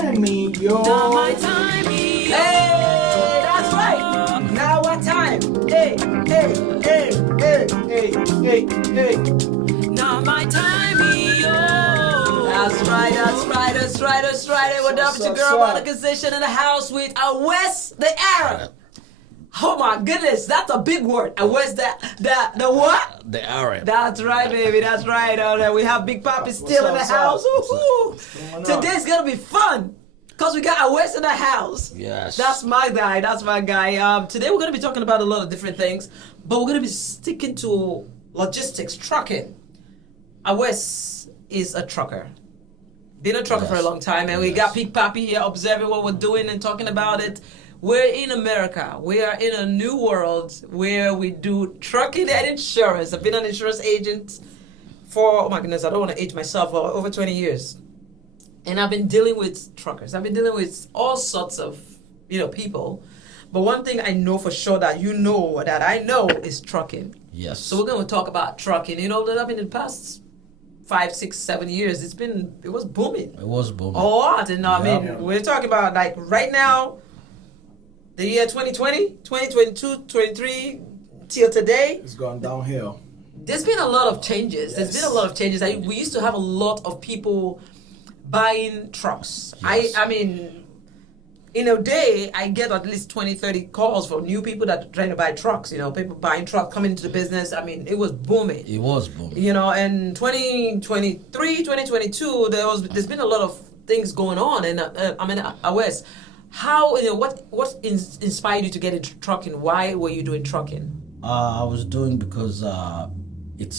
timing, yo. Now my timing. Hey, that's right. Now what time? Hey, hey, hey, hey, hey, hey, hey. Now my timing, yo. That's right, that's right, that's right, that's right. Hey, what up, it's your girl Monicazation in the house with Awes the Arab. Oh my goodness, that's a big word. Awes the what? The Arab. That's right, baby. That's right. We have Big Papi still in the house. Today's gonna be fun because we got Awes in the house. Yes. That's my guy. That's my guy. Today we're gonna be talking about a lot of different things, but we're gonna be sticking to logistics, trucking. Awes is a trucker. Been a trucker for a long time, and we got Big Papi here observing what we're doing and talking about it. We're in America. We are in a new world where we do trucking and insurance. I've been an insurance agent for, oh my goodness, I don't want to age myself, over 20 years. And I've been dealing with truckers. I've been dealing with all sorts of, people. But one thing I know for sure that I know is trucking. Yes. So we're going to talk about trucking. That I've been in the past 5, 6, 7 years. It was booming. It was booming. A lot. And I mean, we're talking about like right now, the year 2020, 2022, 23, till today. It's gone downhill. There's been a lot of changes. There's been a lot of changes. We used to have a lot of people buying trucks. Yes. I mean, in a day, I get at least 20, 30 calls from new people that are trying to buy trucks. People buying trucks, coming into the business. I mean, it was booming. It was booming. And 2023, 2022, there's been a lot of things going on. And Awes, how, what inspired you to get into trucking? Why were you doing trucking? I was doing because it's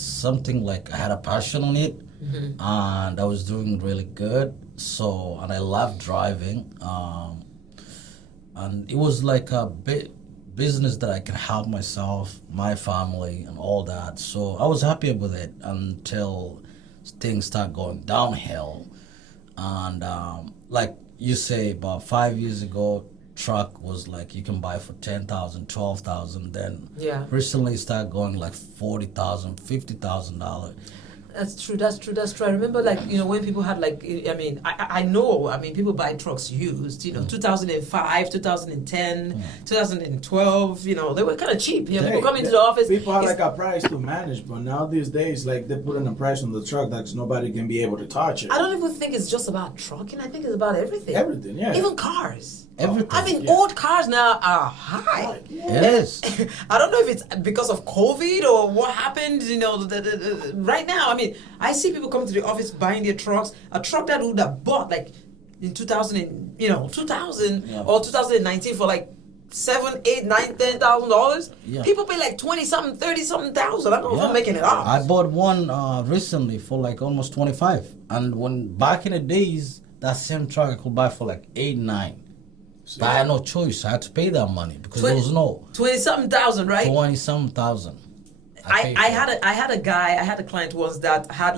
something like I had a passion on it, and I was doing really good. So, and I love driving, and it was like a business that I can help myself, my family, and all that. So I was happy with it until things start going downhill, and like you say, about 5 years ago, truck was like you can buy for $10,000, $12,000. Then recently it started going like $40,000, $50,000. That's true. I remember, when people had, I know, people buy trucks used, 2005, 2010, 2012, they were kind of cheap. People come into the office. People had a price to manage, but now these days, they put in a price on the truck that nobody can be able to touch it. I don't even think it's just about trucking. I think it's about everything. Everything, yeah. Even cars. Everything. Old cars now are high. Yes. I don't know if it's because of COVID or what happened, right now. I see people come to the office buying their trucks. A truck that would have bought in 2000 or 2019 for $7, $8, $9, $10,000. Yeah. People pay like 20-something, 30-something thousand. I don't know if I'm making it up. I bought one recently for almost 25, and when back in the days, that same truck I could buy for 8, 9. But I had no choice. I had to pay that money because there was no 20-something thousand, right? 20-something thousand. I had a client once that had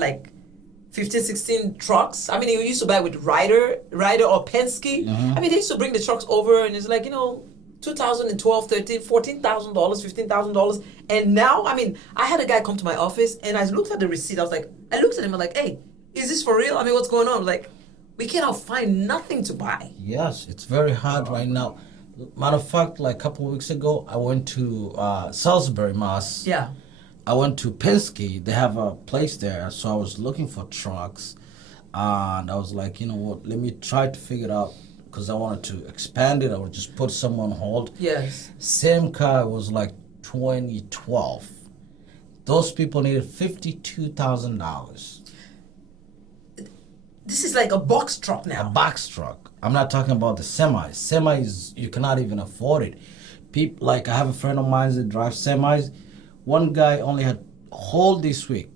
15, 16 trucks. He used to buy with Ryder or Penske. They used to bring the trucks over, and it's $2,012, $13,000, $14,000, $15,000. And now, I had a guy come to my office, and I looked at the receipt. I looked at him, I'm like, hey, is this for real? What's going on? We cannot find nothing to buy. Yes, it's very hard right now. Matter of fact, a couple of weeks ago, I went to Salisbury, Mass. Yeah. I went to Penske. They have a place there, so I was looking for trucks, and I was like, you know what? Let me try to figure it out because I wanted to expand it. I would just put some on hold. Yes. Same car was 2012. Those people needed $52,000. This is like a box truck now. A box truck. I'm not talking about the semis. Semis, you cannot even afford it. People, I have a friend of mine that drives semis. One guy only had whole this week,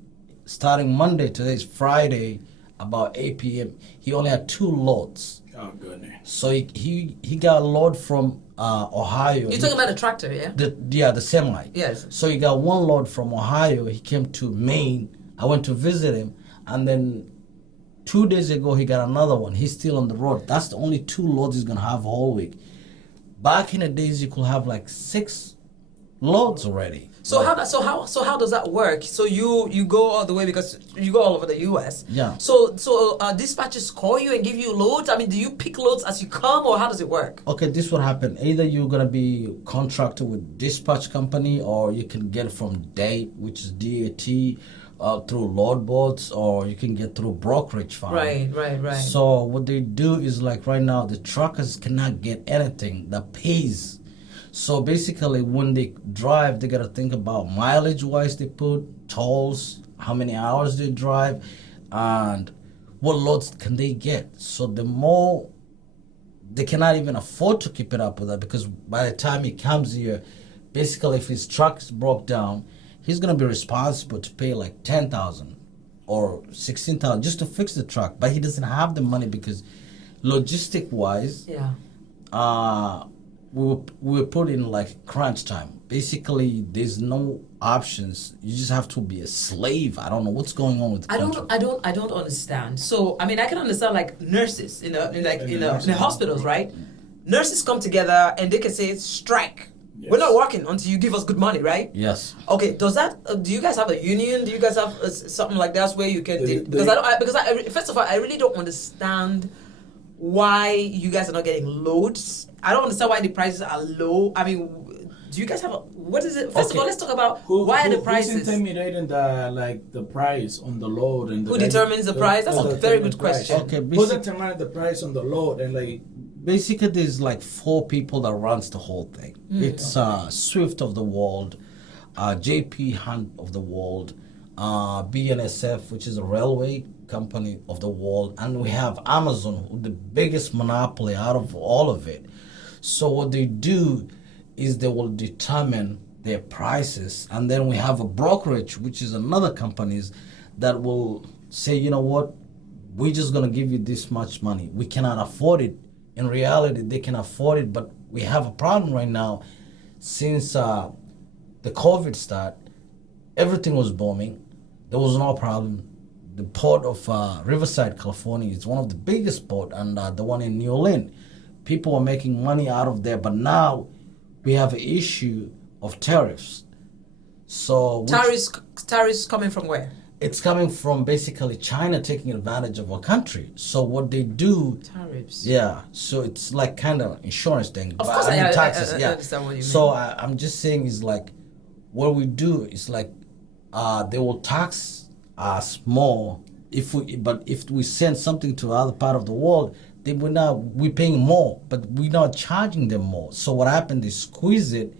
starting Monday, today's Friday, about 8 p.m. He only had 2 loads. Oh, goodness. So he got a load from Ohio. You're talking about the tractor, yeah? The semi. Yes. So he got 1 load from Ohio. He came to Maine. I went to visit him, and then 2 days ago, he got another one. He's still on the road. That's the only 2 loads he's going to have a whole week. Back in the days, you could have 6 loads already. So how does that work? So you go all the way because you go all over the U.S. Yeah. So dispatchers call you and give you loads. I mean, do you pick loads as you come, or how does it work? Okay, this would happen. Either you're gonna be contracted with dispatch company, or you can get from DAT, which is DAT, through load boards, or you can get through brokerage firm. Right. So what they do is like right now the truckers cannot get anything that pays. So basically when they drive, they gotta think about mileage wise they put, tolls, how many hours they drive, and what loads can they get. So the more they cannot even afford to keep it up with that, because by the time he comes here, basically if his truck is broke down, he's gonna be responsible to pay like 10,000 or 16,000 just to fix the truck, but he doesn't have the money because logistic wise, we were put in like crunch time. Basically, there's no options. You just have to be a slave. I don't know what's going on with the country. I don't understand. So I mean, I can understand like nurses in the hospitals, right? Nurses come together and they can say strike. Yes. We're not working until you give us good money, right? Yes. Okay. Does that? Do you guys have a union? Do you guys have something like that where you can? First of all, I really don't understand why you guys are not getting loads. I don't understand why the prices are low. I mean, do you guys have what is it? First of all, let's talk about why are the prices. Who's intimidating the price on the load and who determines the price? That's a very good question. Okay, Who determines the price on the load and like? Basically, there's like 4 people that runs the whole thing. It's Swift of the world, JP Hunt of the world, BNSF, which is a railway company of the world, and we have Amazon, the biggest monopoly out of all of it. So what they do is they will determine their prices, and then we have a brokerage, which is another companies that will say, you know what, we're just gonna give you this much money. We cannot afford it. In reality, they can afford it, but we have a problem right now. Since the COVID start, everything was booming. There was no problem. The port of Riverside, California is one of the biggest port, and the one in New Orleans. People are making money out of there, but now we have an issue of tariffs. So Tariffs coming from where? It's coming from basically China taking advantage of our country. So what they do, tariffs. Yeah. So it's like kind of insurance thing. Of course, I taxes. I understand what you mean. So I'm just saying is like, what we do is like, they will tax us more if we send something to other part of the world, then we're paying more, but we're not charging them more. So what happened? They squeeze it,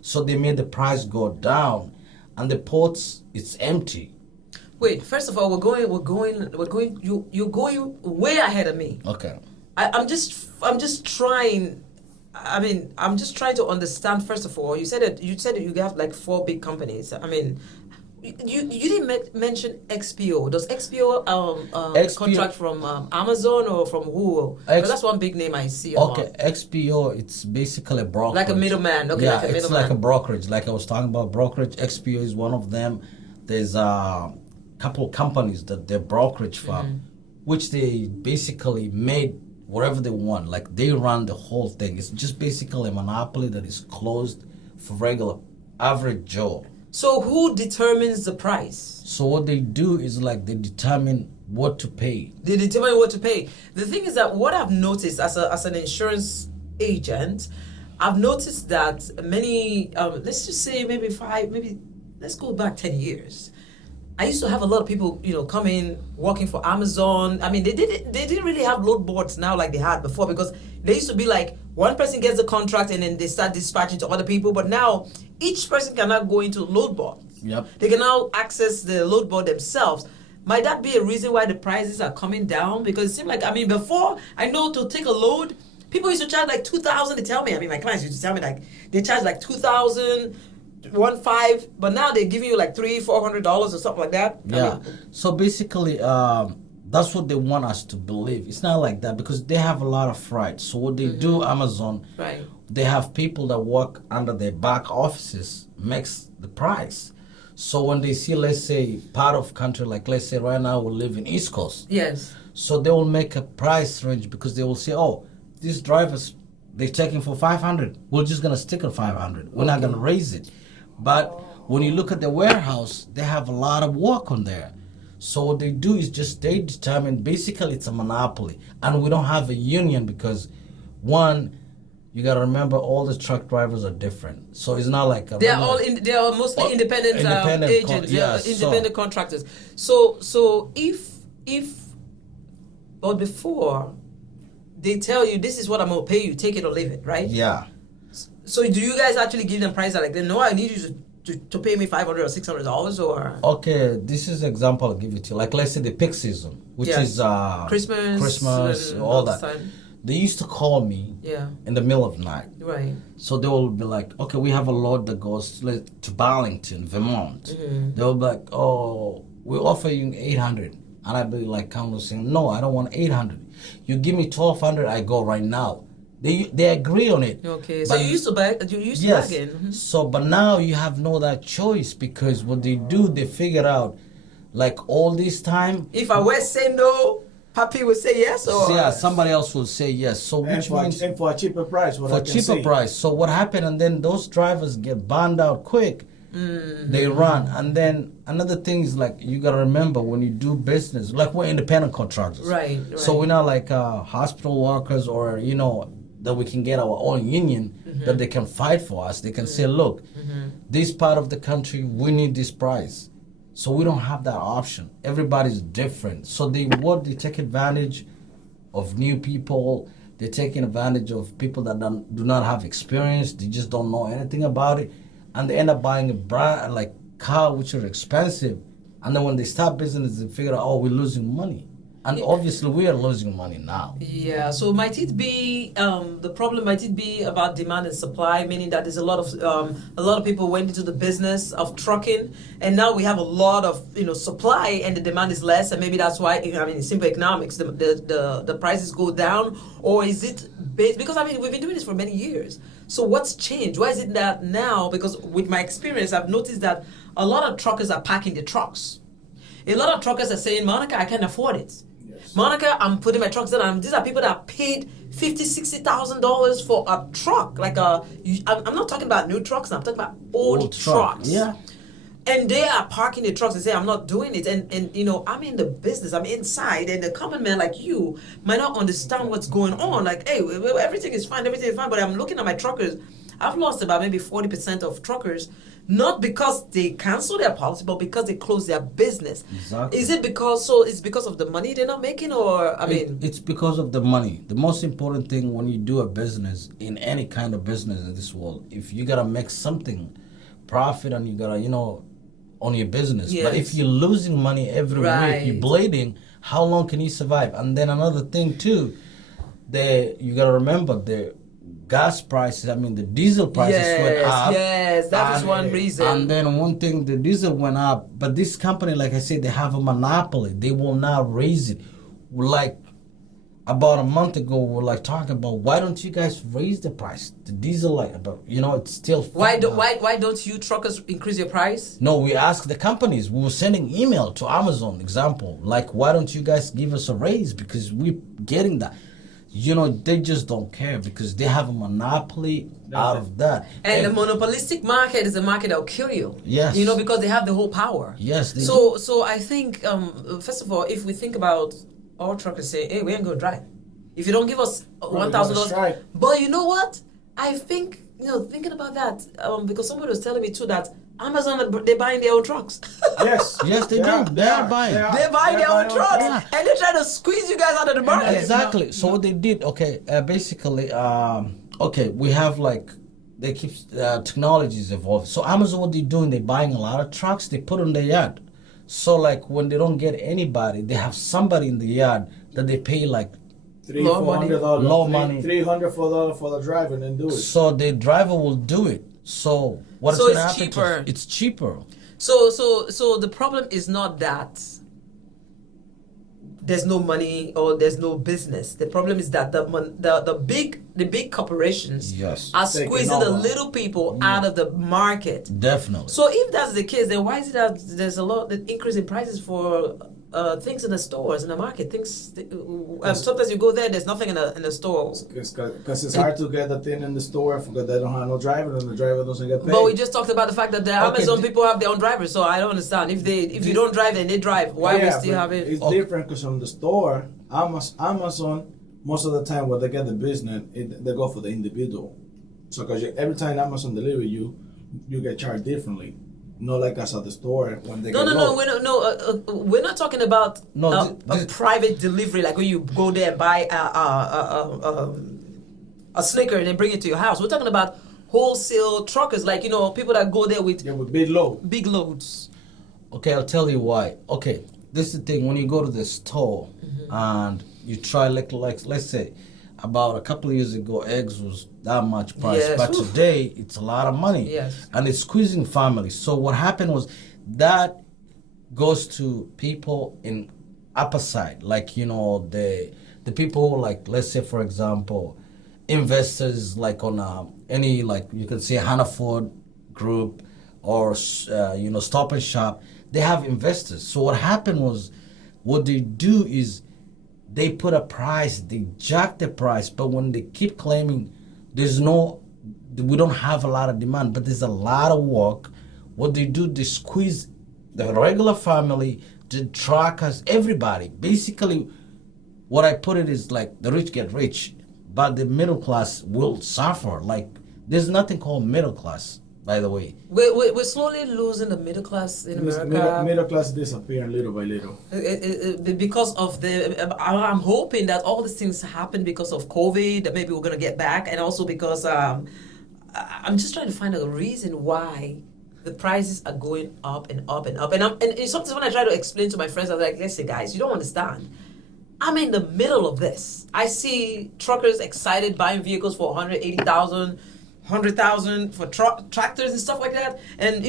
so they made the price go down, and the ports it's empty. Wait, first of all, you're going way ahead of me. Okay. I'm just trying. I mean, I'm just trying to understand. First of all, you said that you have like 4 big companies. I mean, you didn't mention XPO. Does XPO contract from Amazon or from who? Because that's one big name I see. Okay, XPO. It's basically a brokerage. Like a middleman. Okay, yeah, like a middleman. It's like a brokerage. Like I was talking about brokerage. XPO is one of them. There's couple of companies that they're brokerage firm, which they basically made whatever they want. Like they run the whole thing. It's just basically a monopoly that is closed for regular average Joe. So who determines the price? So what they do is like they determine what to pay. They determine what to pay. The thing is that what I've noticed as an insurance agent, I've noticed that many, let's just say let's go back 10 years. I used to have a lot of people, come in working for Amazon. I mean, they didn't really have load boards now like they had before, because they used to be like one person gets a contract and then they start dispatching to other people. But now each person cannot go into load board. Yep. They can now access the load board themselves. Might that be a reason why the prices are coming down? Because it seemed like, before, I know to take a load, people used to charge like $2,000. They tell me, my clients used to tell me like they charge like $2,000. 1.5, but now they're giving you like $300-400 or something like that. Yeah. So basically, that's what they want us to believe. It's not like that, because they have a lot of fright. So what they do, Amazon, right? They have people that work under their back offices makes the price. So when they see, let's say, part of country, like let's say right now we live in East Coast. Yes. So they will make a price range, because they will say, oh, these drivers, they're taking for 500. We're just gonna stick at 500. We're not gonna raise it. But When you look at the warehouse, they have a lot of work on there. So what they do is just they determine, basically it's a monopoly. And we don't have a union because, one, you gotta remember all the truck drivers are different. So it's not like They are they are mostly independent, agents, independent contractors. So but before they tell you this is what I'm gonna pay you, take it or leave it, right? Yeah. So do you guys actually give them prices like that? No, I need you to pay me $500 or $600 or Okay, this is an example I'll give it to you. Like let's say the peak season, which is Christmas, all that. Time. They used to call me in the middle of the night. Right. So they will be like, okay, we have a load that goes to Burlington, Vermont. Mm-hmm. They'll be like, oh, we'll offer you 800. And I'd be like, kind of saying, no, I don't want 800. You give me 1200, I go right now. They agree on it. Okay, so you used to bargain. Mm-hmm. So, but now you have no that choice because what they do, they figure out, like all this time. If I were say no, Papi would say yes, or yeah, somebody else will say yes. So which means and for a cheaper price. For a cheaper price. So what happened? And then those drivers get burned out quick. Mm-hmm. They run, and then another thing is like you gotta remember when you do business, like we're independent contractors, right? So we're not like hospital workers, or that we can get our own union that they can fight for us. They can say, look, this part of the country we need this price. So we don't have that option. Everybody's different. So they take advantage of new people. They're taking advantage of people that do not have experience. They just don't know anything about it. And they end up buying a brand like car which are expensive. And then when they start business, they figure out, oh, we're losing money. And obviously we are losing money now. Yeah, so might it be the problem? Might it be about demand and supply, meaning that there's a lot of people went into the business of trucking, and now we have a lot of supply, and the demand is less, and maybe that's why in simple economics the prices go down, or is it based because we've been doing this for many years? So what's changed? Why is it that now? Because with my experience, I've noticed that a lot of truckers are packing the trucks. A lot of truckers are saying, Monica, I can't afford it. Monica, I'm putting my trucks down. These are people that paid $50,000-$60,000 for a truck. I'm not talking about new trucks now. I'm talking about old trucks. Yeah. And they are parking the trucks and say, I'm not doing it. And I'm in the business. I'm inside. And the common man like you might not understand what's going on. Like, hey, everything is fine. But I'm looking at my truckers. I've lost about maybe 40% of truckers. Not because they cancel their policy, but because they close their business. Exactly. Is it because it's because of the money they're not making, or it's because of the money. The most important thing when you do a business, in any kind of business in this world, if you gotta make something profit and you gotta on your business. Yes. But if you're losing money every week, you're bleeding. How long can you survive? And then another thing too, you gotta remember the gas prices, the diesel prices went up. Yes, that is one reason. And then one thing, the diesel went up. But this company, like I said, they have a monopoly. They will not raise it. Like about a month ago, we were talking about why don't you guys raise the price? The diesel, it's still. Why don't you truckers increase your price? No, we asked the companies. We were sending email to Amazon, example, why don't you guys give us a raise? Because we're getting that. They just don't care because they have a monopoly out of that. And the monopolistic market is a market that will kill you. Yes. Because they have the whole power. Yes. So I think, first of all, if we think about all truckers say, hey, we ain't going to drive. If you don't give us $1,000. But you know what? I think, thinking about that, because somebody was telling me too that Amazon, they're buying their own trucks. Yes, they do. They're buying. They're buying their own trucks, and they're trying to squeeze you guys out of the market. Exactly. So what they did, basically, we have they keep technologies evolving. So Amazon, what they're doing, they're buying a lot of trucks. They put on their yard. So when they don't get anybody, they have somebody in the yard that they pay $300-$400. Low money. $300 for the driver and then do it. So the driver will do it. So what's going to happen? Cheaper. It's cheaper. So the problem is not that there's no money or there's no business. The problem is that the the big corporations Yes. are Taking squeezing the over. little people out of the market. Definitely. So if that's the case, then why is it that there's a lot of increase in prices for things in the stores, in the market? Sometimes you go there, there's nothing in the store. Because it's hard to get a thing in the store because they don't have no driver and the driver doesn't get paid. But we just talked about the fact that the Okay, Amazon people have their own drivers, so I don't understand. If you don't drive and they drive, why we still but have it? It's different because from the store, Amazon, most of the time when they get the business, they go for the individual. So because every time Amazon deliver you get charged differently. Not like us at the store when they No, get no, low. no. We're not talking about No, a private delivery, like when you go there and buy a Snicker and then bring it to your house. We're talking about wholesale truckers, like people that go there with Yeah, with big low. big loads. Okay, I'll tell you why. Okay, this is the thing. When you go to the store and you try, like let's say, about a couple of years ago, eggs was that much price, Yes. but Oof. today it's a lot of money. Yes. And it's squeezing families. So what happened was that goes to people in upper side, like the people who, like, let's say for example, investors like on any, like you can say Hannaford Group or Stop and Shop. They have investors. So what happened was, what they do is they put a price, they jack the price, but when they keep claiming we don't have a lot of demand, but there's a lot of work. What they do, they squeeze the regular family, the truckers, everybody. Basically, what I put it is like the rich get rich, but the middle class will suffer. Like, there's nothing called middle class, by the way. We're slowly losing the middle class in America. Middle class disappearing little by little. Because of I'm hoping that all these things happen because of COVID, that maybe we're going to get back, and also because I'm just trying to find a reason why the prices are going up and up and up. And sometimes when I try to explain to my friends, I'm like, listen guys, you don't understand. I'm in the middle of this. I see truckers excited buying vehicles for 180,000, 100,000 for tractors and stuff like that, and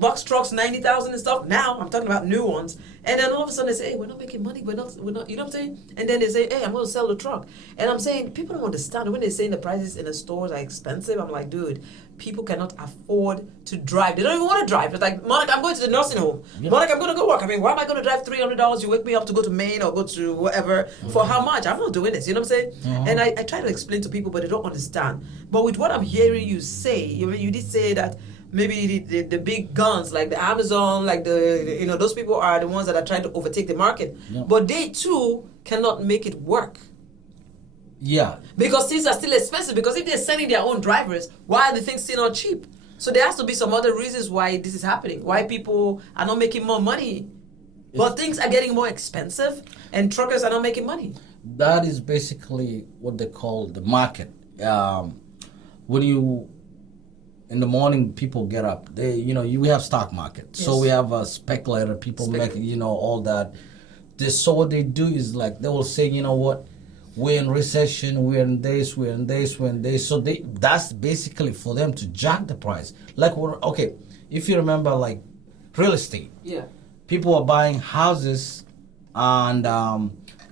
box trucks 90,000 and stuff. Now I'm talking about new ones, and then all of a sudden they say, hey, we're not making money, we're not, you know what I'm saying? And then they say, hey, I'm going to sell the truck, and I'm saying people don't understand when they're saying the prices in the stores are expensive. I'm like, dude, people cannot afford to drive. They don't even want to drive. It's like, Monica, I'm going to the nursing home. Yeah. Monica, I'm going to go work. I mean, why am I going to drive $300? You wake me up to go to Maine or go to whatever for how much? I'm not doing this. You know what I'm saying? And I try to explain to people, but they don't understand. But with what I'm hearing you say, you did say that maybe the big guns like the Amazon, like those people are the ones that are trying to overtake the market. Yeah. But they too cannot make it work. Yeah. Because things are still expensive. Because if they're sending their own drivers, why are the things still not cheap? So there has to be some other reasons why this is happening. Why people are not making more money. But things are getting more expensive and truckers are not making money. That is basically what they call the market. When you, in the morning, people get up. We have stock market. So Yes. we have a speculator, people making, all that. So what they do is like, they will say, you know what, we're in recession, we're in this, we're in this, we're in this. So that's basically for them to jack the price. Like, okay, if you remember, like, real estate. Yeah. People were buying houses and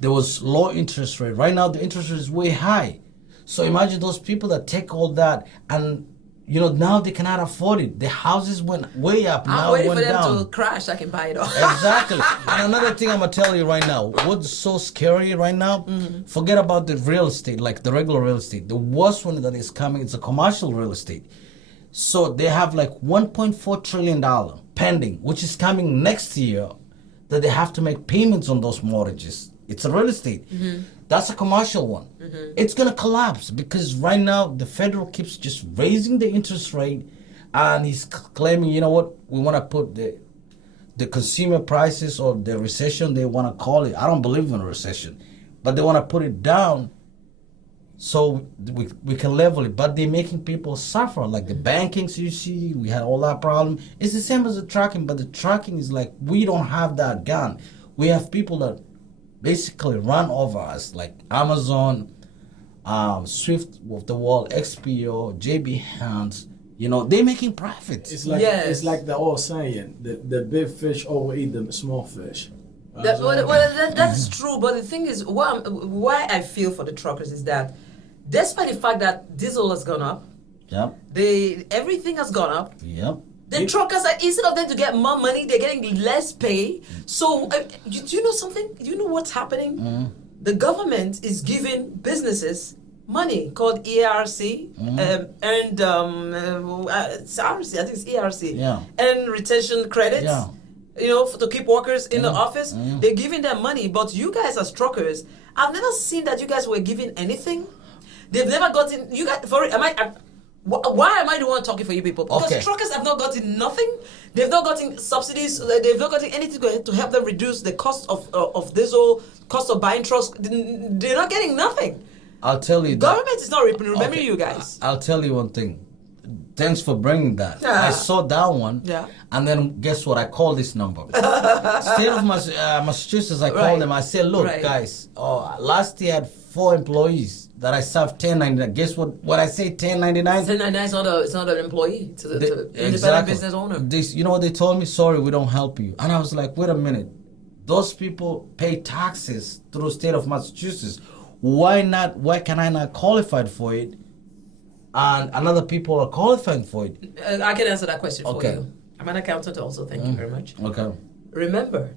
there was low interest rate. Right now, the interest rate is way high. So imagine those people that take all that and, now they cannot afford it. The houses went way up, I'm now waiting went for them down. to crash so I can buy it all. Exactly. And another thing I'm going to tell you right now, what's so scary right now, forget about the real estate, like the regular real estate. The worst one that is coming is the commercial real estate. So they have like $1.4 trillion pending, which is coming next year, that they have to make payments on those mortgages. It's a real estate. That's a commercial one. It's going to collapse because right now the federal keeps just raising the interest rate and he's claiming, you know what, we want to put the consumer prices or the recession, they want to call it. I don't believe in a recession, but they want to put it down so we can level it. But they're making people suffer. Like the banking, so you see, we had all that problem. It's the same as the trucking, but the trucking is like, we don't have that gun. We have people that basically run over us, like Amazon, Swift of the world, XPO, JB Hands. They're making profits. It's like Yes. it's like the old saying, the big fish overeat the small fish. That's true, but the thing is, why I feel for the truckers is that despite the fact that diesel has gone up, Yep. everything has gone up. Yep. The truckers are, instead of them to get more money, they're getting less pay. So, do you know something? Do you know what's happening? The government is giving businesses money called ERC, earned it's RC, I think it's ERC, Yeah. earned retention credits. Yeah. You know, to keep workers in the office. They're giving them money, but you guys as truckers, I've never seen that you guys were giving anything. They've never gotten you guys for it. Why am I the one talking for you people? Because Okay. truckers have not gotten nothing. They've not gotten subsidies. They've not gotten anything to help them reduce the cost of diesel, cost of buying trucks. They're not getting nothing. I'll tell you that. Government is not remembering Okay, you guys. I'll tell you one thing. Thanks for bringing that. Yeah. I saw that one. Yeah. And then guess what? I called this number. State of Massachusetts, I Right. called them. I said, look, Right. guys, last year I had 4 employees that I served 1099. Guess what I say 1099? 1099 is not an employee. It's an independent business owner. This, you know what they told me? Sorry, we don't help you. And I was like, wait a minute. Those people pay taxes through state of Massachusetts. Why can I not qualify for it? And another people are qualifying for it. I can answer that question for Okay. you. I'm an accountant also. Thank you very much. Okay. Remember,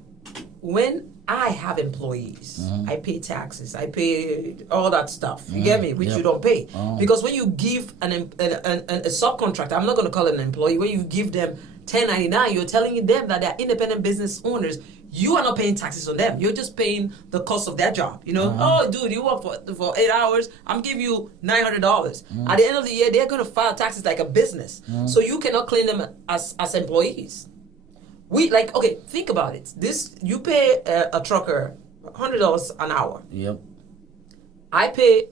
when I have employees, I pay taxes, I pay all that stuff. You get me? Which Yep. you don't pay. Oh. Because when you give a subcontractor, I'm not going to call it an employee, when you give them 1099, you're telling them that they're independent business owners. You are not paying taxes on them. You're just paying the cost of their job. You know, oh, dude, you work for 8 hours. I'm giving you $900. At the end of the year, they're going to file taxes like a business. So you cannot claim them as employees. Okay, think about it. You pay a trucker $100 an hour. Yep. I pay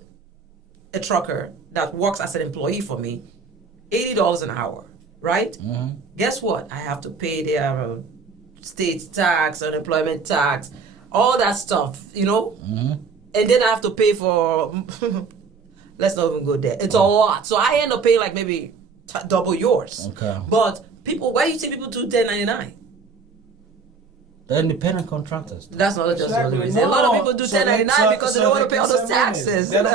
a trucker that works as an employee for me $80 an hour, right? Guess what? I have to pay their state tax, unemployment tax, all that stuff, you know? And then I have to pay for, let's not even go there. It's a lot. So I end up paying like maybe double yours. Okay. But why do you think people do 1099? They're independent contractors. That's not just the Exactly. only reason. A lot of people do So 1099 because they don't want to pay all those can save money. taxes. They don't-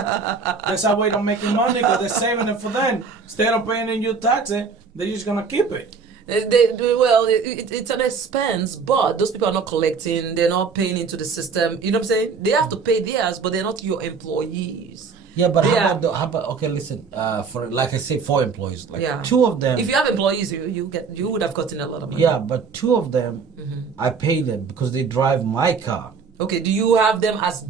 That's how we don't making money because they're saving it for them. Instead of paying in your taxes, they're just gonna keep it. It's an expense, but those people are not collecting. They're not paying into the system. You know what I'm saying? They have to pay theirs, but they're not your employees. Yeah, but Yeah. how about okay, listen, for like I say, 4 employees, like Yeah. 2 of them. If you have employees, you would have gotten a lot of money. Yeah, but 2 of them, I pay them because they drive my car. Okay, do you have them as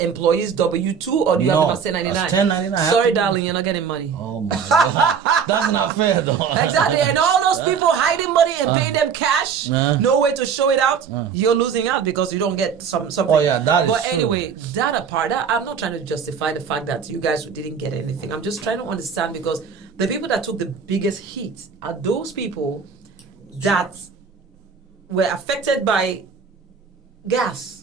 employees W-2 or do you have No, them as 1099? as 1099, I have Sorry, to- darling, you're not getting money. Oh my god, that's not fair though. Exactly, and all those people hiding money and paying them cash, no way to show it out. You're losing out because you don't get something. Oh, yeah, that is But true. anyway, that apart, I'm not trying to justify the fact that you guys didn't get anything. I'm just trying to understand because the people that took the biggest hit are those people that were affected by gas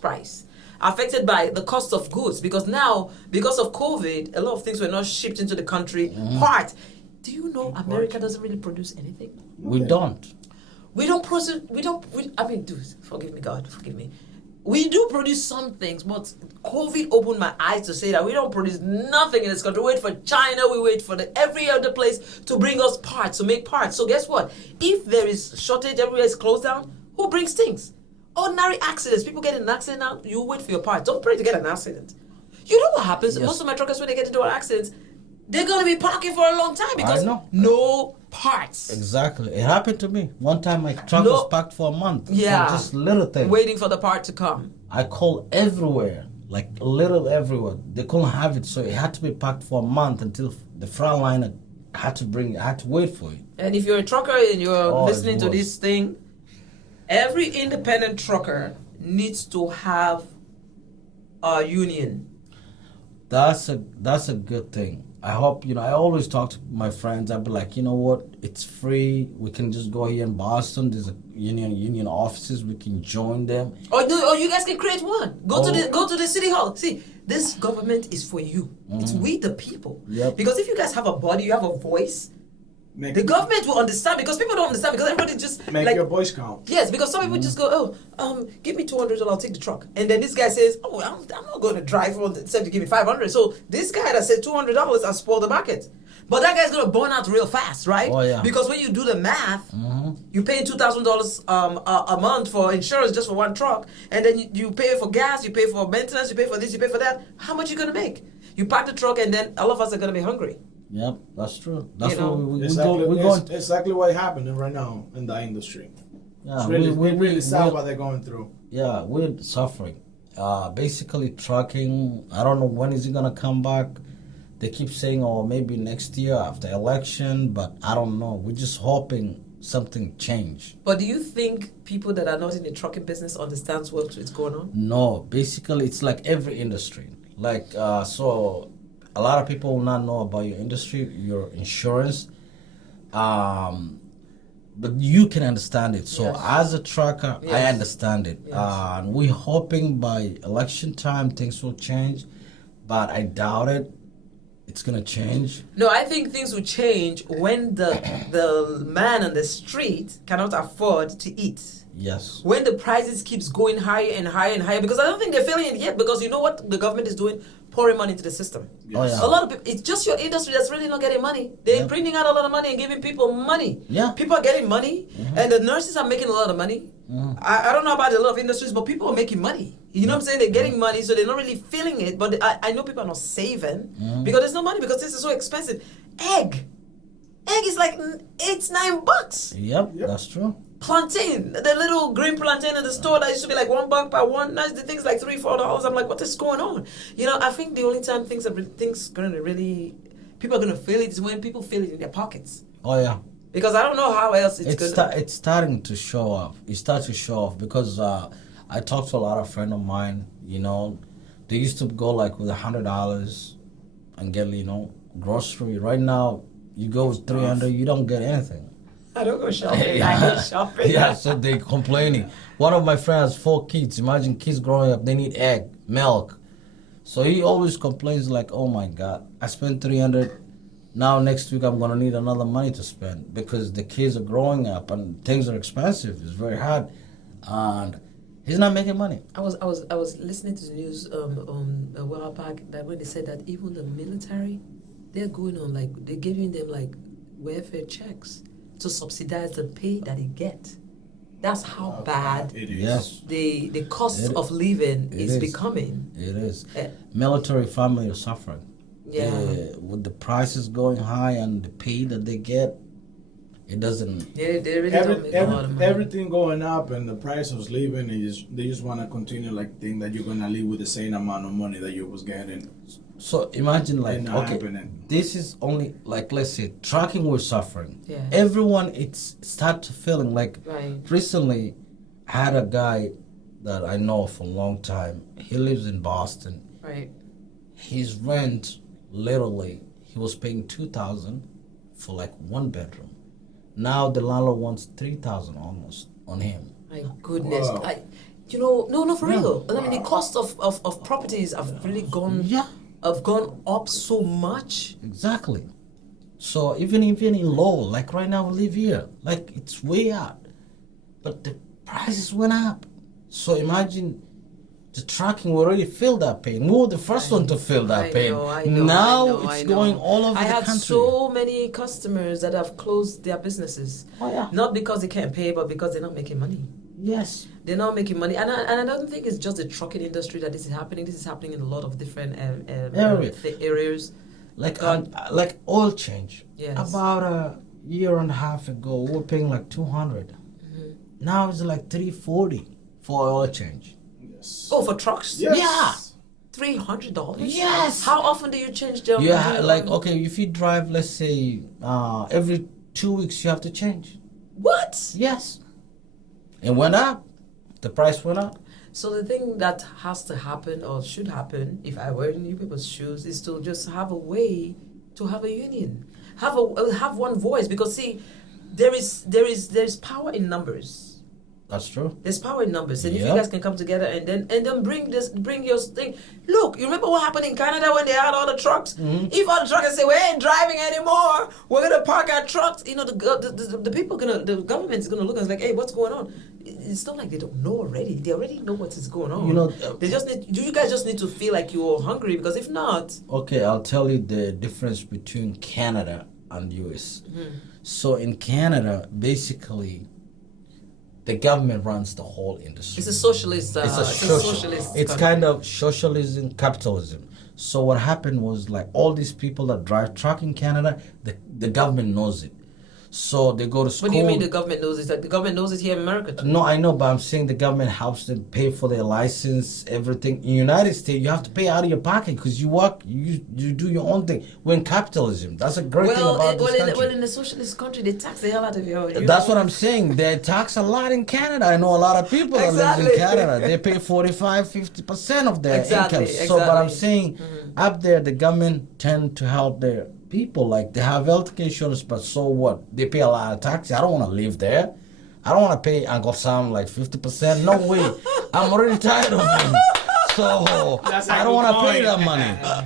price, affected by the cost of goods, because now, because of COVID, a lot of things were not shipped into the country. Do you know America doesn't really produce anything? We don't. I mean, dude, forgive me, God, forgive me. We do produce some things, but COVID opened my eyes to say that we don't produce nothing in this country. We wait for China, we wait for every other place to bring us parts, to make parts. So guess what? If there is shortage, everywhere is closed down, who brings things? Ordinary accidents. People get in an accident now, you wait for your parts. Don't pray to get an accident. You know what happens? Yes. Most of my truckers, when they get into an accident, they're going to be parking for a long time because know. no parts. Exactly. It happened to me. One time my truck No. was packed for a month. Yeah. For just little things. Waiting for the part to come. I called everywhere, like little everywhere. They couldn't have it, so it had to be packed for a month until the front liner had to wait for it. And if you're a trucker and you're Oh, listening it to was. this thing, every independent trucker needs to have a union. That's a good thing. I hope, I always talk to my friends. I'd be like, you know what? It's free. We can just go here in Boston. There's a union offices. We can join them. Or you guys can create one. Go to the city hall. See, this government is for you. It's we the people. Yep. Because if you guys have a body, you have a voice, Make, The government will understand because people don't understand because everybody just make like your voice count. yes, because some people just go, give me $200 and I'll take the truck, and then this guy says, I'm not going to drive on except to give me $500. So this guy that said $200 has spoiled the market, but that guy's gonna burn out real fast, right? Oh, yeah. Because when you do the math, you're paying $2,000 a month for insurance just for one truck, and then you pay for gas, you pay for maintenance, you pay for this, you pay for that. How much you gonna make? You park the truck, and then all of us are gonna be hungry. Yep, that's true. That's You know, what we Exactly, we're it's going. exactly what happening right now in the industry. Yeah, It's really sad what they're going through. Yeah, we're suffering. Basically, trucking. I don't know when is it gonna come back. They keep saying, "Oh, maybe next year after election," but I don't know. We're just hoping something change. But do you think people that are not in the trucking business understands what is going on? No, basically, it's like every industry. Like so, a lot of people will not know about your industry, your insurance. But you can understand it. So Yes. as a trucker, I Yes. understand it. Yes. And we're hoping by election time things will change, but I doubt it. It's gonna change. No, I think things will change when the man on the street cannot afford to eat. Yes. When the prices keeps going higher and higher and higher, because I don't think they're feeling it yet. Because you know what the government is doing, pouring money into the system. Oh, yeah. A lot of people, it's just your industry that's really not getting money. They're Yeah. printing out a lot of money and giving people money. Yeah. People are getting money, and the nurses are making a lot of money. I don't know about a lot of industries, but people are making money. You know what I'm saying? They're getting money, so they're not really feeling it. But I know people are not saving because there's no money because this is so expensive. Egg is like it's $9. Yep, that's true. Plantain, the little green plantain in the store that used to be like $1 per one. Now the thing's like $3-4. I'm like, what is going on? You know, I think the only time things gonna really people are gonna feel it is when people feel it in their pockets. Oh yeah. Because I don't know how else it's gonna. It's starting to show off. It starts to show off because I talked to a lot of friends of mine. You know, they used to go like with $100 and get grocery. Right now, you go with 300, you don't get anything. I don't go shopping. I hate shopping. Yeah, so they complaining. One of my friends has 4 kids. Imagine kids growing up, they need egg, milk. So he always complains like, "Oh my God, I spent 300. Now next week I'm gonna need another money to spend because the kids are growing up and things are expensive. It's very hard, and he's not making money." I was listening to the news a while back that when they said that even the military, they're going on like they're giving them like welfare checks to subsidize the pay that they get. That's how bad It is. Yes, the cost It- of living it is is. becoming. it is. Eh, Military family are suffering. Yeah. With the prices going high and the pay that they get, it doesn't. They really don't make a lot of money. Everything going up and the price of living, they just want to continue like think that you're gonna live with the same amount of money that you was getting. So imagine like, And not okay, happening. this is only like, let's say trucking was suffering. Yeah. Everyone, it's start to feeling like. Right. Recently, I had a guy that I know for a long time. He lives in Boston. Right. His rent, literally, he was paying $2,000 for like 1 bedroom. Now the landlord wants $3,000 almost on him. My goodness. Wow. No, for Yeah. real. I mean, the cost of properties have really gone Yeah. have gone up so much. Exactly. So even in Lowell, like right now we live here, like it's way out, but the prices went up. So imagine the trucking, we already feel that pain. We were the first one to feel that pain. Now it's going all over I the had country. so many customers that have closed their businesses. Oh yeah. Not because they can't pay, but because they're not making money. Yes. They're not making money, and I don't think it's just the trucking industry that this is happening. This is happening in a lot of different areas. Like God. like oil change. Yes. About a year and a half ago, we were paying like 200. Now it's like 340 for oil change. Yes. Oh, for trucks? Yes. Yeah. $300? Yes. How often do you change them? Yeah, like okay, if you drive, let's say every 2 weeks, you have to change. What? Yes. It went up. The price went up. So the thing that has to happen or should happen, if I were in you people's shoes, is to just have a way to have a union, have one voice. Because see, there is power in numbers. That's true. There's power in numbers, and if you Yeah. guys can come together and then bring your thing. Look, you remember what happened in Canada when they had all the trucks? If all the truckers say we ain't driving anymore, we're gonna park our trucks. You know, the people the government's gonna look and like, hey, what's going on? It's not like they don't know already. They already know what is going on. You know, they just need. Do you guys just need to feel like you're hungry? Because if not, Okay, I'll tell you the difference between Canada and US. So in Canada, basically, the government runs the whole industry. it's a socialist. It's a socialist. It's country. kind of socialism, capitalism. So what happened was like all these people that drive truck in Canada, the government knows it. So they go to school. What do you mean the government knows it? Like the government knows it here in America too? No, I know, but I'm saying the government helps them pay for their license, everything. In United States, you have to pay out of your pocket because you work, you do your own thing. We're in capitalism. That's a great thing about this country. In the socialist country, they tax the hell out of you. That's what I'm saying. They tax a lot in Canada. I know a lot of people that live in Exactly. Canada. They pay 45-50% of their Exactly, income. So, but I'm exactly. saying up there, the government tend to help their people. Like they have health insurance, but so what? They pay a lot of tax. I don't want to live there. I don't want to pay Uncle Sam like 50%. No way. I'm already tired of him. So That's a I don't good want to pay point. that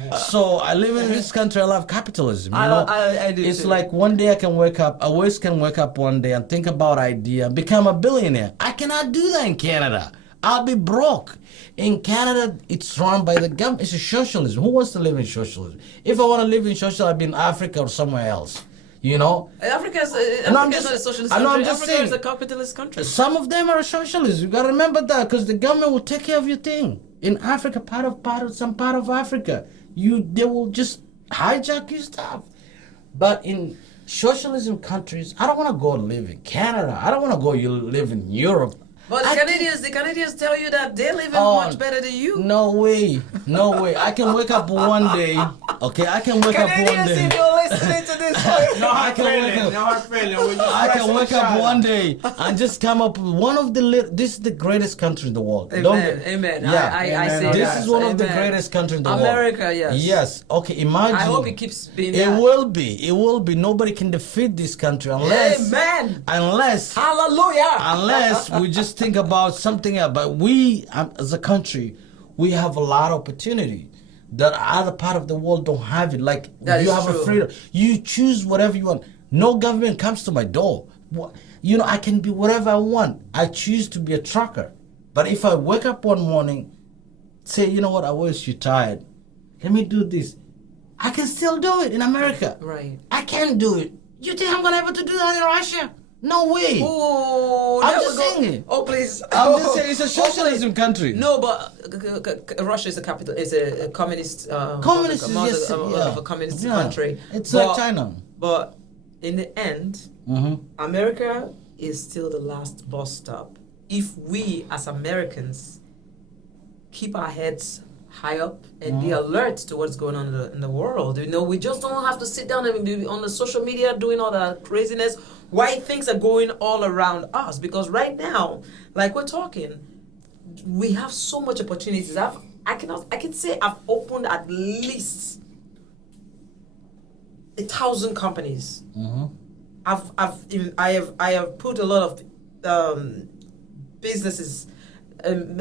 money. So I live in this country. I love capitalism. You I- know, I do it's too. like one day I can wake up. Awes can wake up one day and think about idea and become a billionaire. I cannot do that in Canada. I'll be broke. In Canada, it's run by the government. It's a socialism. Who wants to live in socialism? If I want to live in socialism, I'd be in Africa or somewhere else. You know, Africa is I'm not just- a socialist I know, country. I'm just Africa saying. is a capitalist country. some of them are socialists. You gotta remember that because the government will take care of your thing. In Africa, some part of Africa, they will just hijack your stuff. But in socialism countries, I don't want to go live in Canada. I don't want to go live in Europe. But I the Canadians tell you that they live Oh, much better than you. No way. No way. I can wake up one day. Okay, I can wake up one Canadians, if day. you're listening to this, No I hard can wake feeling. up- No hard feeling. We just I press can on wake the up shoulder. one day and just come up with one of the this is the greatest country in the world. Amen, amen. Yeah. I Amen. say This that. is one of the Amen. greatest countries in the world. America, yes. Yes. Okay, imagine. I hope it keeps being It that. will be. It will be. Nobody can defeat this country Amen. unless we just think about something else. But we, as a country, we have a lot of opportunity that other part of the world don't have it. Like That you is have a true. freedom. You choose whatever you want. No government comes to my door. You know, I can be whatever I want. I choose to be a trucker. But if I wake up one morning, say, you know what, I was too tired. Let me do this. I can still do it in America. Right. I can do it. You think I'm gonna able to do that in Russia? No way. Oh, I'm there just we go. saying it. Oh, please. I'm just saying it's a socialism country. No, but Russia is a capital. Is a communist. Communist is mother just of a communist yeah. country. It's But- like China. But in the end, America is still the last bus stop. If we as Americans keep our heads high up and be alert to what's going on in the world, you know, we just don't have to sit down and be on the social media doing all that craziness. Why things are going all around us? Because right now, like we're talking, we have so much opportunities. I can say I've opened at least 1,000 companies. I have put a lot of businesses,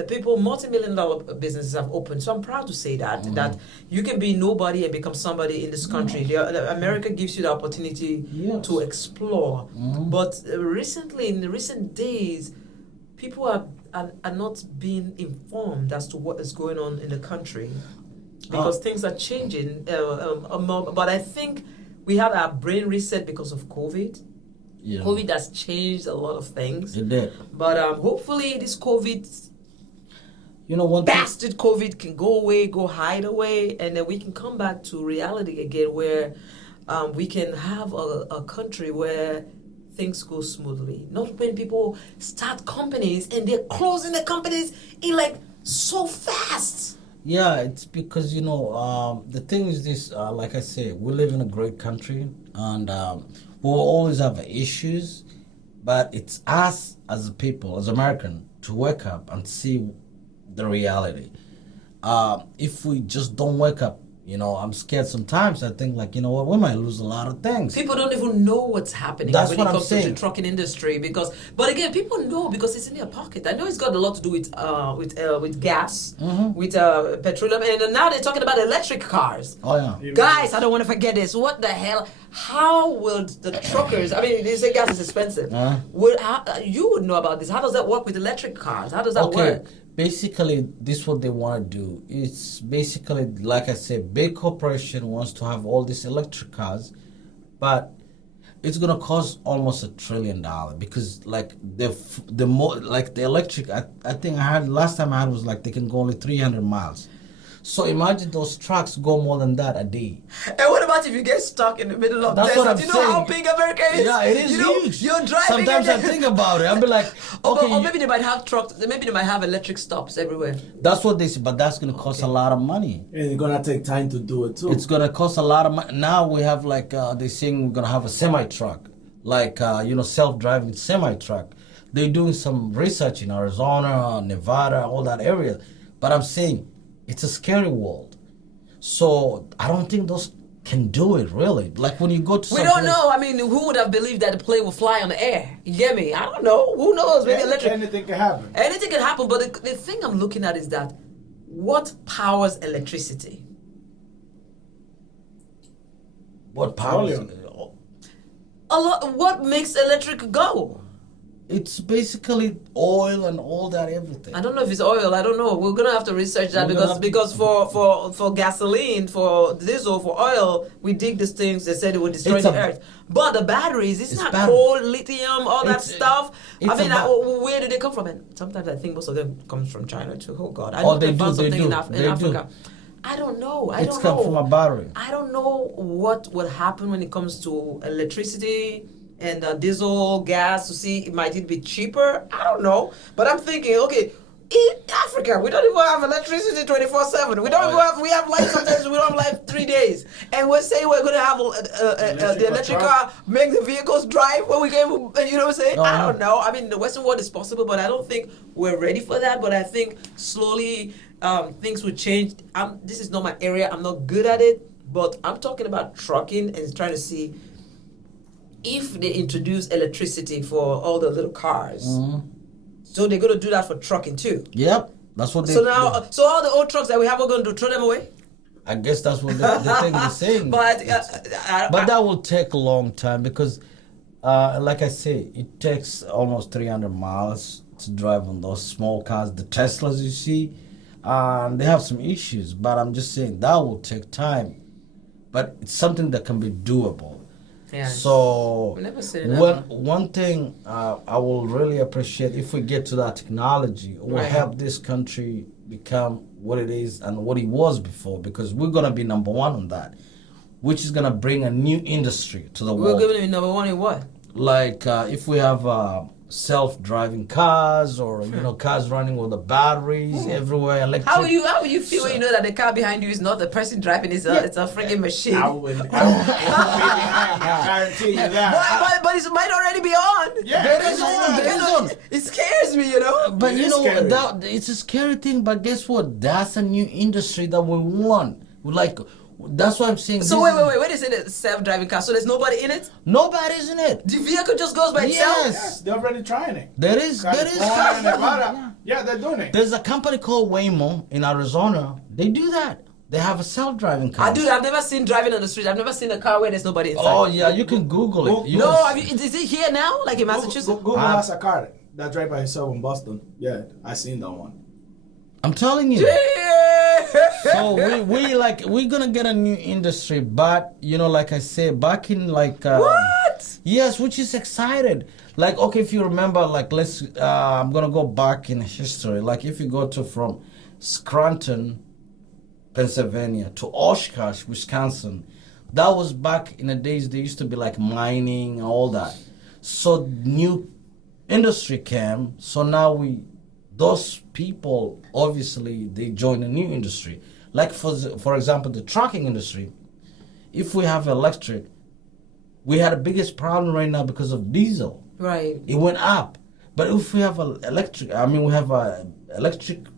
people, multi-million-dollar businesses have opened. So I'm proud to say that you can be nobody and become somebody in this country. America gives you the opportunity Yes. to explore. But recently, in the recent days, people are not being informed as to what is going on in the country because things are changing. But I think we had our brain reset because of COVID. Yeah. COVID has changed a lot of things. It did. But hopefully this COVID, You know one thing. bastard COVID can go away, go hide away, and then we can come back to reality again where we can have a country where things go smoothly. Not when people start companies and they're closing the companies in like so fast. Yeah, it's because you know the thing is this. Like I say, we live in a great country, and we'll always have issues. But it's us as a people, as American, to wake up and see the reality. If we just don't wake up, I'm scared sometimes. I think like, what, we might lose a lot of things. People don't even know what's happening That's when what it I'm comes to saying. the trucking industry but again, people know because it's in their pocket. I know it's got a lot to do with gas, with petroleum, and now they're talking about electric cars. Oh yeah. Even Guys, I don't want to forget this. What the hell? How will the truckers? I mean, they say gas is expensive. You would know about this. How does that work with electric cars? How does that work? Basically, this what they want to do. It's basically, like I said, big corporation wants to have all these electric cars, but it's gonna cost almost $1 trillion because like the more like the electric. I think I had last time I had was like they can go only 300 miles. So imagine those trucks go more than that a day. And what about if you get stuck in the middle of That's desert? what I'm You know how saying. big America is? Yeah, it is You know, huge. You're driving. Sometimes I and then- think about it. I'll be like, okay, or maybe they might have trucks. Maybe they might have electric stops everywhere. that's what they say, but that's gonna cost a lot of money. And it's gonna take time to do it too. It's gonna cost a lot of money. Now we have like they saying we're gonna have a semi truck, like self-driving semi truck. They're doing some research in Arizona, Nevada, all that area. But I'm saying it's a scary world. So I don't think those can do it really. Like when you go to We don't know. I mean, who would have believed that the plane would fly on the air? You get me? I don't know. Who knows? Maybe electric. Anything can happen. Anything can happen. But the thing I'm looking at is that what powers electricity? what powers? Petroleum. A lot. What makes electric go? It's basically oil and all that everything. I don't know if it's oil. I don't know. We're gonna have to research that We're gonna because have to- for gasoline, for diesel, for oil, we dig these things. They said it would destroy It's the a- earth. But the batteries, it's not battery. coal, lithium, all that It's- stuff. it's I mean, a ba- where did they come from? And sometimes I think most of them comes from China too. Oh God, I Oh, know they they do, found they something do, in they do. Africa. I don't know. I It's don't come know. from a battery. I don't know what would happen when it comes to electricity and diesel, gas. To see, might it be cheaper? I don't know. But I'm thinking, okay, in Africa, we don't even have electricity 24/7. We don't even have. We have light sometimes. We don't have light 3 days. And we're saying we're going to have the electric car make the vehicles drive when we can. You know what I'm saying? No, I I don't know. I mean, the Western world is possible, but I don't think we're ready for that. But I think slowly things will change. This is not my area. I'm not good at it. But I'm talking about trucking and trying to see if they introduce electricity for all the little cars. So they're going to do that for trucking too. Yep, that's what they. So now, so all the old trucks that we have, we're going to throw them away. I guess that's what they think they're saying. But But that will take a long time because, like I say, it takes almost 300 miles to drive on those small cars, the Teslas you see. They have some issues, but I'm just saying that will take time. But it's something that can be doable. Yeah. So We never said that. one thing I will really appreciate if we get to that technology, it will Right. help this country become what it is and what it was before, because we're gonna be number one on that, which is gonna bring a new industry to the We're world. going to be number one in what? Like if we have self-driving cars or cars running with the batteries everywhere, electric. How would you feel when you know that the car behind you is not the person driving? It's a freaking machine. I guarantee you that. But it might already be on. Yeah, There it's is on, on. there is on. It scares me, you know. But It you is know scary. that it's a scary thing. But guess what? That's a new industry that we want. Like that's what I'm saying. So This wait. is- Wait, is it a self-driving car? So there's nobody in it? Nobody's in it. The vehicle just goes by itself? Yes. Yes, they're already trying it. There is. California, Nevada. Yeah, they're doing it. There's a company called Waymo in Arizona. They do that. They have a self-driving car. I've never seen driving on the street. I've never seen a car where there's nobody inside. Oh yeah, you can Google it. You No, can- is it here now? Like in Massachusetts? Google has a car that drives by itself in Boston. Yeah, I seen that one. I'm telling you. Yeah. So we're gonna get a new industry, but like I said, back in like What? yes, which is excited. Like okay, if you remember, like let's I'm gonna go back in history. Like if you go to from Scranton, Pennsylvania to Oshkosh, Wisconsin, that was back in the days they used to be like mining and all that. So new industry came. So now those people obviously they join a new industry. Like for example, the trucking industry. If we have electric, we had the biggest problem right now because of diesel. Right. It went up. But if we have electric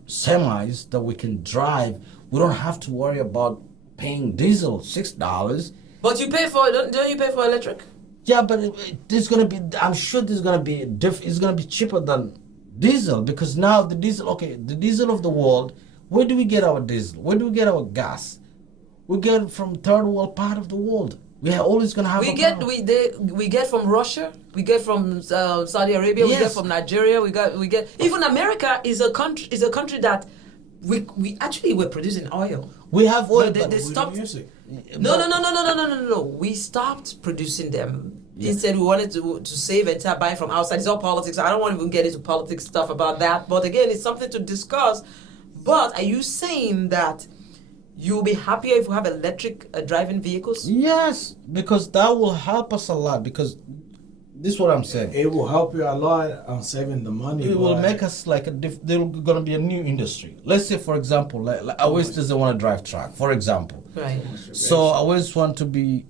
semis that we can drive. We don't have to worry about paying diesel $6. But you pay for don't you pay for electric? Yeah, but there's gonna be. I'm sure there's gonna be it's gonna be cheaper than diesel because now the diesel. Okay, the diesel of the world. Where do we get our diesel? Where do we get our gas? We get it from third world part of the world. We are always gonna have. We get from Russia. We get from Saudi Arabia. We get Yes. from Nigeria. We get even America is a country that we actually were producing oil. We have oil. But they but- We don't stopped. use it. No. We stopped producing them. Instead, we wanted to save and start buying from outside. It's all politics. I don't want to even get into politics stuff about that. But again, it's something to discuss. But are you saying that you'll be happier if we have electric driving vehicles? Yes, because that will help us a lot. Because this is what I'm saying. It will help you a lot on saving the money. It will but make us like there's gonna be a new industry. Let's say, for example, like Awes doesn't want to drive truck, for example. Right. So I always want to be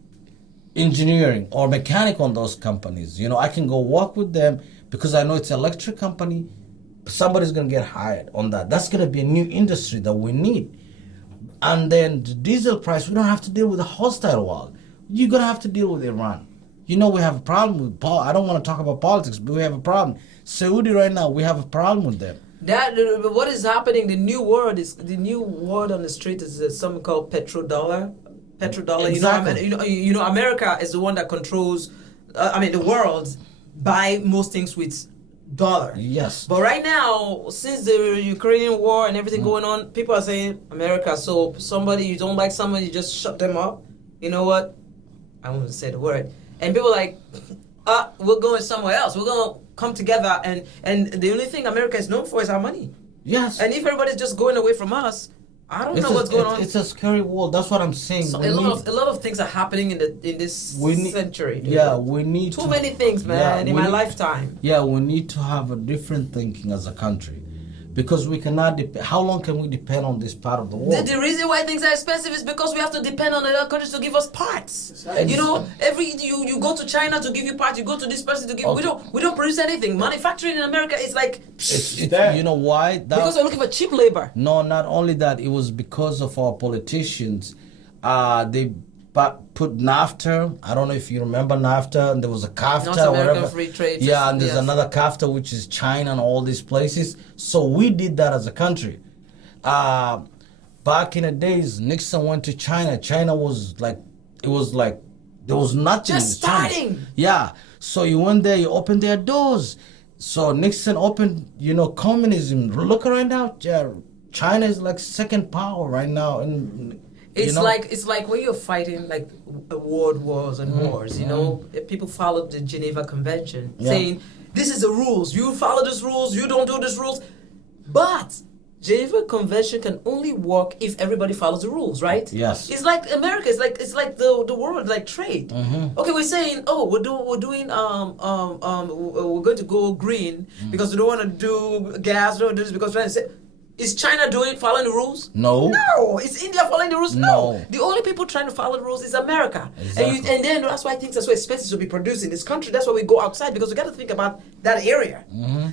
engineering or mechanic on those companies. You know, I can go work with them because I know it's an electric company. Somebody's gonna get hired on that. That's gonna be a new industry that we need. And then the diesel price, we don't have to deal with a hostile world. You're gonna have to deal with Iran. You know, we have a problem with I don't want to talk about politics, but we have a problem. Saudi right now, we have a problem with them. That what is happening? The new word on the street is something called petrodollar. Petrodollar. Exactly. You know, America is the one that controls. The world buy most things with dollar. Yes. But right now, since the Ukrainian war and everything going on, people are saying America. So somebody you don't like somebody, you just shut them up. You know what? I won't say the word. And people are like, we're going somewhere else. We're going to come together. And the only thing America is known for is our money. Yes. And if everybody's just going away from us, I don't know what's going on. It's a scary world. That's what I'm saying. So a lot of things are happening in this century. Dude. Yeah, we need too many things, man, in my lifetime. Yeah, we need to have a different thinking as a country, because we cannot. How long can we depend on this part of the world? The reason why things are expensive is because we have to depend on other countries to give us parts. Exactly. You know, you go to China to give you parts. You go to this person to give. Okay. We don't produce anything. Manufacturing in America is like You know why? because we're looking for cheap labor. No, not only that. It was because of our politicians. They put NAFTA. I don't know if you remember NAFTA. And there was a CAFTA, North American whatever. Free Trade. Yeah, and there's yes. another CAFTA, which is China and all these places. So we did that as a country. Back in the days, Nixon went to China. China was like, there was nothing. Just in China. starting. Yeah. So you went there, you opened their doors. So Nixon opened, communism. Look right now, China is like second power right now. And It's like when you're fighting like world wars and wars, people follow the Geneva Convention saying this is the rules. You follow these rules. You don't do these rules. But Geneva Convention can only work if everybody follows the rules, right? Yes. It's like America. It's like the world, like trade. Okay, we're saying, we're going to go green because we don't want to do gas. We don't do this because we're trying to say. Is China following the rules? No. No. Is India following the rules? No. The only people trying to follow the rules is America. Exactly. And then that's why things are so expensive to be produced in this country. That's why we go outside, because we got to think about that area.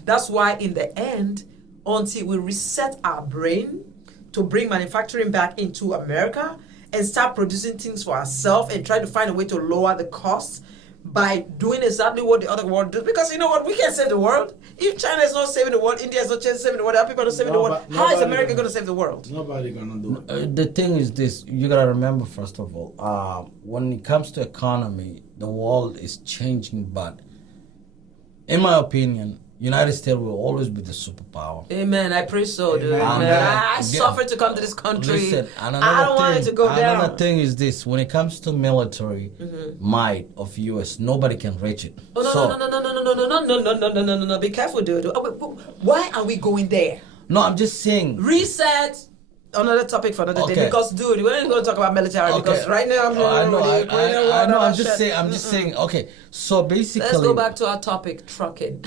That's why in the end, until we reset our brain to bring manufacturing back into America and start producing things for ourselves and try to find a way to lower the costs by doing exactly what the other world does. Because you know what? We can't save the world. If China is not saving the world, India is not saving the world, other people are not saving the world, how is America going to save the world? Nobody gonna do it. The thing is this, you gotta remember first of all, when it comes to economy, the world is changing, but in my opinion, United States will always be the superpower. Amen. I pray so, dude. Amen. Man, I suffered to come to this country. Listen, and I don't want it to go down. Another thing is this: when it comes to military might of U.S., nobody can reach it. Oh no! Be careful, dude. Why are we going there? No, I'm just saying. Reset. Another topic for another day. Okay. Because, dude, we ain't going to talk about military. Okay. Because right now, I know. I'm just saying. I'm just saying. Okay, so basically, let's go back to our topic: trucking.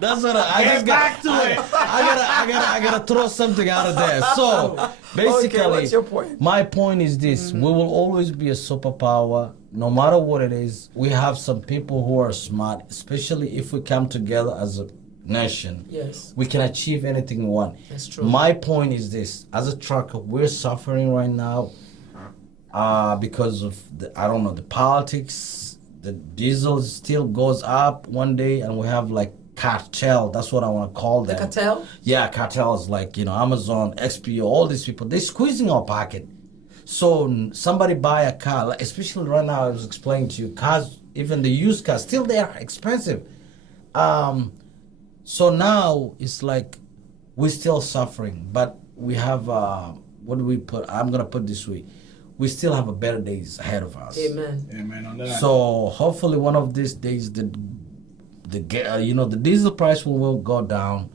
That's what I just got. I gotta throw something out of there. So basically, Okay, what's your point? My point is this: we will always be a superpower, no matter what it is. We have some people who are smart, especially if we come together as a nation, Yes. we can achieve anything we want. That's true. My point is this: as a trucker, we're suffering right now because of I don't know, the politics. The diesel still goes up one day, and we have like cartel. That's what I want to call The them. cartel? Yeah, cartels like Amazon, XPO, all these people. They're squeezing our pocket. So somebody buy a car, like, especially right now. I was explaining to you, cars, even the used cars, still they are expensive. So now it's like we're still suffering, but we have what do we put? I'm gonna put it this way: we still have a better days ahead of us. Amen. Amen on that. So hopefully one of these days the diesel price will go down,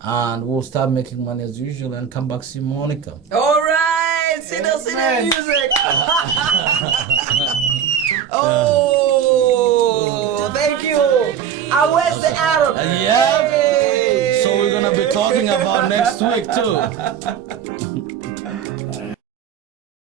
and we'll start making money as usual and come back see Monica. All right, see the music. Oh, thank you. Awes the Arab. Yeah. So we're gonna be talking about next week too.